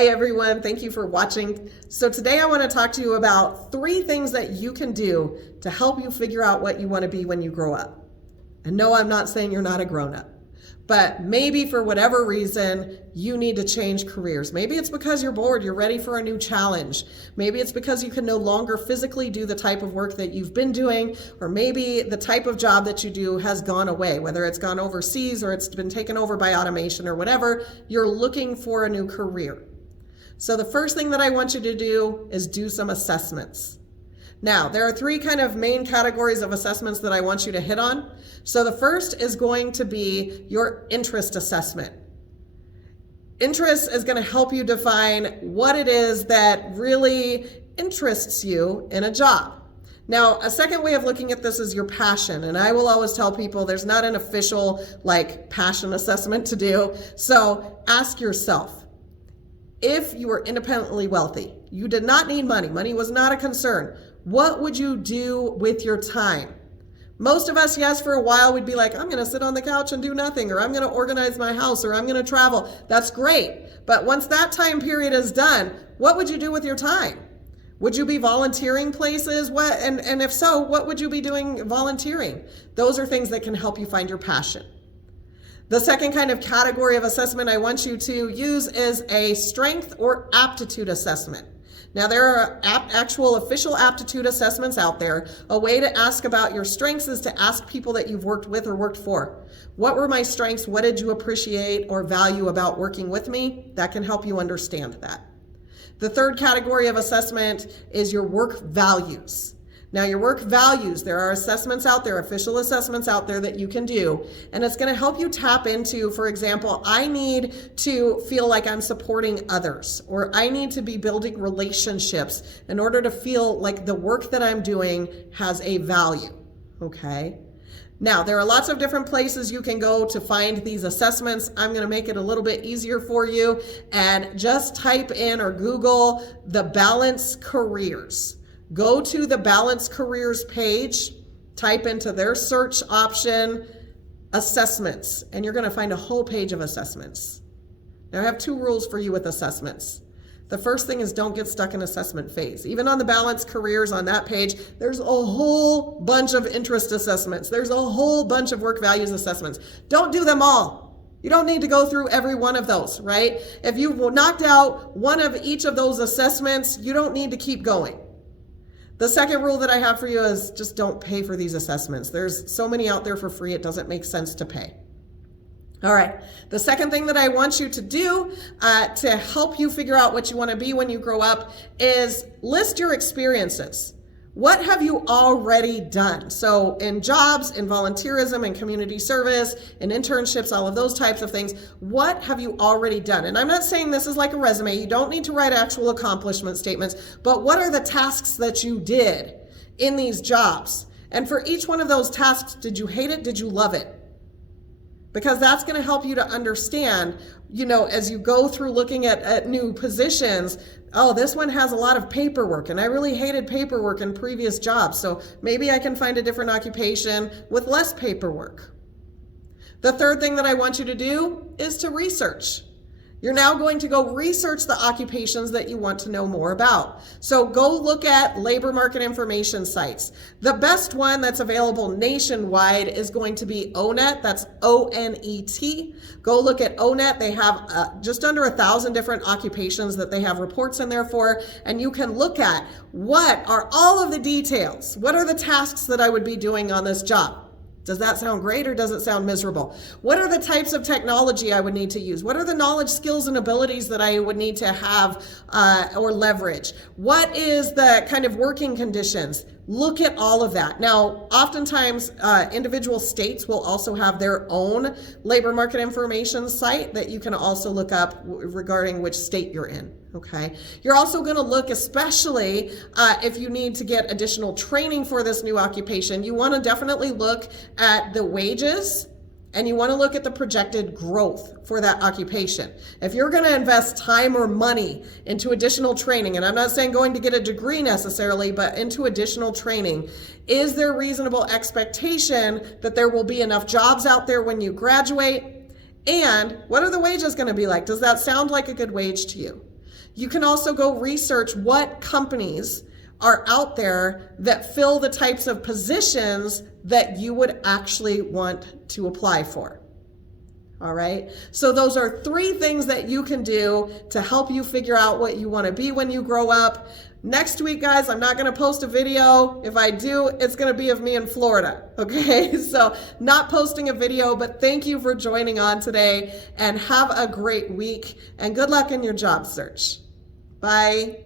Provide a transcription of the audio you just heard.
Hi everyone, thank you for watching. So today I want to talk to you about 3 things that you can do to help you figure out what you want to be when you grow up. And no, I'm not saying you're not a grown-up, but maybe for whatever reason, you need to change careers. Maybe it's because you're bored, you're ready for a new challenge. Maybe it's because you can no longer physically do the type of work that you've been doing, or maybe the type of job that you do has gone away, whether it's gone overseas or it's been taken over by automation or whatever, you're looking for a new career. So the first thing that I want you to do is do some assessments. Now, there are 3 kind of main categories of assessments that I want you to hit on. So the first is going to be your interest assessment. Interest is going to help you define what it is that really interests you in a job. Now, a second way of looking at this is your passion. And I will always tell people there's not an official passion assessment to do. So ask yourself, if you were independently wealthy, you did not need money, money was not a concern, what would you do with your time? Most of us, yes, for a while we'd be like, I'm going to sit on the couch and do nothing, or I'm going to organize my house, or I'm going to travel. That's great. But once that time period is done, what would you do with your time? Would you be volunteering places? And if so, what would you be doing volunteering? Those are things that can help you find your passion. The second kind of category of assessment I want you to use is a strength or aptitude assessment. Now, there are actual official aptitude assessments out there. A way to ask about your strengths is to ask people that you've worked with or worked for. What were my strengths? What did you appreciate or value about working with me? That can help you understand that. The third category of assessment is your work values. Now, your work values, there are assessments out there, official assessments out there that you can do, and it's going to help you tap into, for example, I need to feel like I'm supporting others, or I need to be building relationships in order to feel like the work that I'm doing has a value, okay? Now, there are lots of different places you can go to find these assessments. I'm going to make it a little bit easier for you, and just type in or Google the Balance Careers. Go to the Balance Careers page, type into their search option, assessments, and you're going to find a whole page of assessments. Now, I have 2 rules for you with assessments. The first thing is don't get stuck in assessment phase. Even on the Balance Careers on that page, there's a whole bunch of interest assessments. There's a whole bunch of work values assessments. Don't do them all. You don't need to go through every one of those, right? If you've knocked out one of each of those assessments, you don't need to keep going. The second rule that I have for you is just don't pay for these assessments. There's so many out there for free, it doesn't make sense to pay. All right, the second thing that I want you to do to help you figure out what you want to be when you grow up is list your experiences. What have you already done? So in jobs, in volunteerism, in community service, in internships, all of those types of things, what have you already done? And I'm not saying this is like a resume. You don't need to write actual accomplishment statements, but what are the tasks that you did in these jobs? And for each one of those tasks, did you hate it? Did you love it? Because that's going to help you to understand, as you go through looking at new positions, oh, this one has a lot of paperwork, and I really hated paperwork in previous jobs, so maybe I can find a different occupation with less paperwork. The third thing that I want you to do is to research. You're now going to go research the occupations that you want to know more about. So go look at labor market information sites. The best one that's available nationwide is going to be ONET. That's O-N-E-T. Go look at ONET. They have just under 1,000 different occupations that they have reports in there for. And you can look at what are all of the details. What are the tasks that I would be doing on this job? Does that sound great or does it sound miserable? What are the types of technology I would need to use? What are the knowledge, skills, and abilities that I would need to have or leverage? What is the kind of working conditions? Look at all of that. Now, oftentimes individual states will also have their own labor market information site that you can also look up regarding which state you're in. Okay. You're also going to look, especially if you need to get additional training for this new occupation, you want to definitely look at the wages and you want to look at the projected growth for that occupation. If you're going to invest time or money into additional training, and I'm not saying going to get a degree necessarily, but into additional training, is there reasonable expectation that there will be enough jobs out there when you graduate? And what are the wages going to be like? Does that sound like a good wage to you? You can also go research what companies are out there that fill the types of positions that you would actually want to apply for. All right. So those are 3 things that you can do to help you figure out what you want to be when you grow up. Next week, guys, I'm not going to post a video. If I do, it's going to be of me in Florida. Okay. So not posting a video, but thank you for joining on today and have a great week and good luck in your job search. Bye.